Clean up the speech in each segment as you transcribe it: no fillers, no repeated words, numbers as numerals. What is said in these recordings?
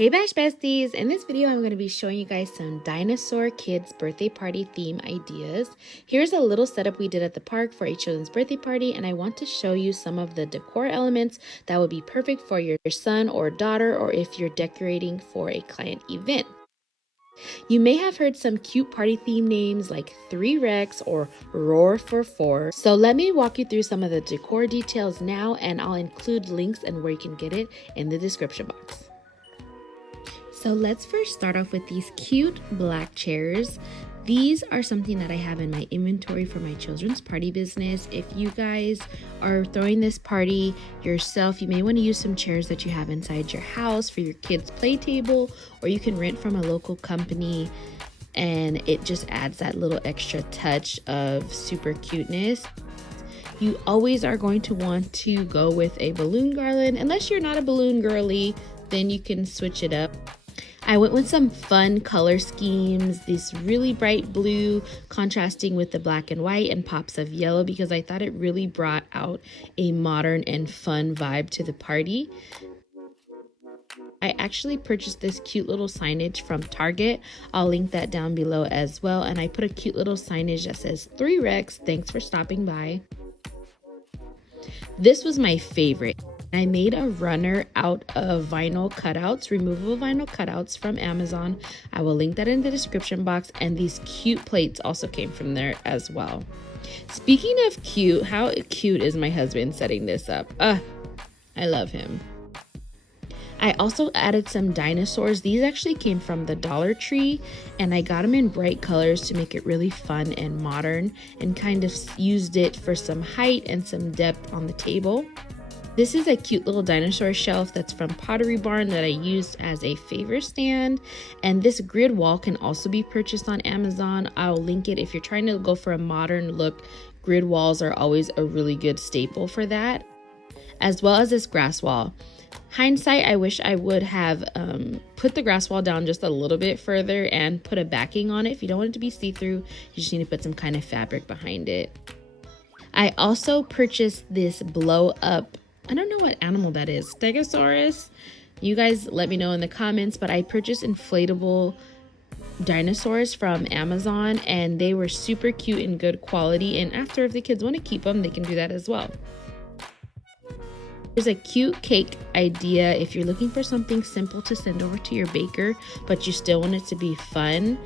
Hey Bash Besties! In this video, I'm going to be showing you guys some Dinosaur Kids birthday party theme ideas. Here's a little setup we did at the park for a children's birthday party, and I want to show you some of the decor elements that would be perfect for your son or daughter, or if you're decorating for a client event. You may have heard some cute party theme names like 3 Rex or Roar for 4. So let me walk you through some of the decor details now, and I'll include links and where you can get it in the description box. So let's first start off with these cute black chairs. These are something that I have in my inventory for my children's party business. If you guys are throwing this party yourself, you may want to use some chairs that you have inside your house for your kids' play table, or you can rent from a local company, and it just adds that little extra touch of super cuteness. You always are going to want to go with a balloon garland. Unless you're not a balloon girly, then you can switch it up. I went with some fun color schemes, this really bright blue contrasting with the black and white and pops of yellow, because I thought it really brought out a modern and fun vibe to the party. I actually purchased this cute little signage from Target. I'll link that down below as well. And I put a cute little signage that says 3 Rex, thanks for stopping by. This was my favorite. I made a runner out of vinyl cutouts, removable vinyl cutouts from Amazon. I will link that in the description box, and these cute plates also came from there as well. Speaking of cute, how cute is my husband setting this up? I love him. I also added some dinosaurs. These actually came from the Dollar Tree, and I got them in bright colors to make it really fun and modern, and kind of used it for some height and some depth on the table. This is a cute little dinosaur shelf that's from Pottery Barn that I used as a favor stand. And this grid wall can also be purchased on Amazon. I'll link it. If you're trying to go for a modern look, grid walls are always a really good staple for that. As well as this grass wall. Hindsight, I wish I would have put the grass wall down just a little bit further and put a backing on it. If you don't want it to be see-through, you just need to put some kind of fabric behind it. I also purchased this blow-up, I don't know what animal that is, Stegosaurus. You guys let me know in the comments, but I purchased inflatable dinosaurs from Amazon, and they were super cute and good quality. And after, if the kids want to keep them, they can do that as well. There's a cute cake idea if you're looking for something simple to send over to your baker, but you still want it to be fun.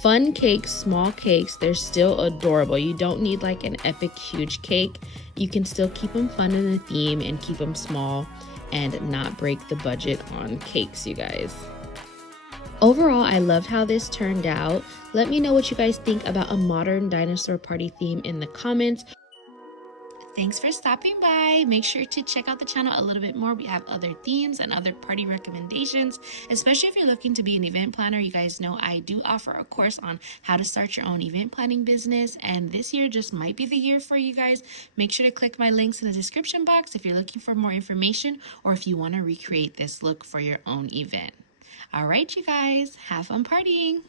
Fun cakes, small cakes, they're still adorable. You don't need like an epic huge cake. You can still keep them fun in the theme and keep them small and not break the budget on cakes, you guys. Overall, I loved how this turned out. Let me know what you guys think about a modern dinosaur party theme in the comments. Thanks for stopping by. Make sure to check out the channel a little bit more. We have other themes and other party recommendations, especially if you're looking to be an event planner. You guys know I do offer a course on how to start your own event planning business, and this year just might be the year for you guys. Make sure to click my links in the description box if you're looking for more information, or if you want to recreate this look for your own event. All right, you guys, have fun partying.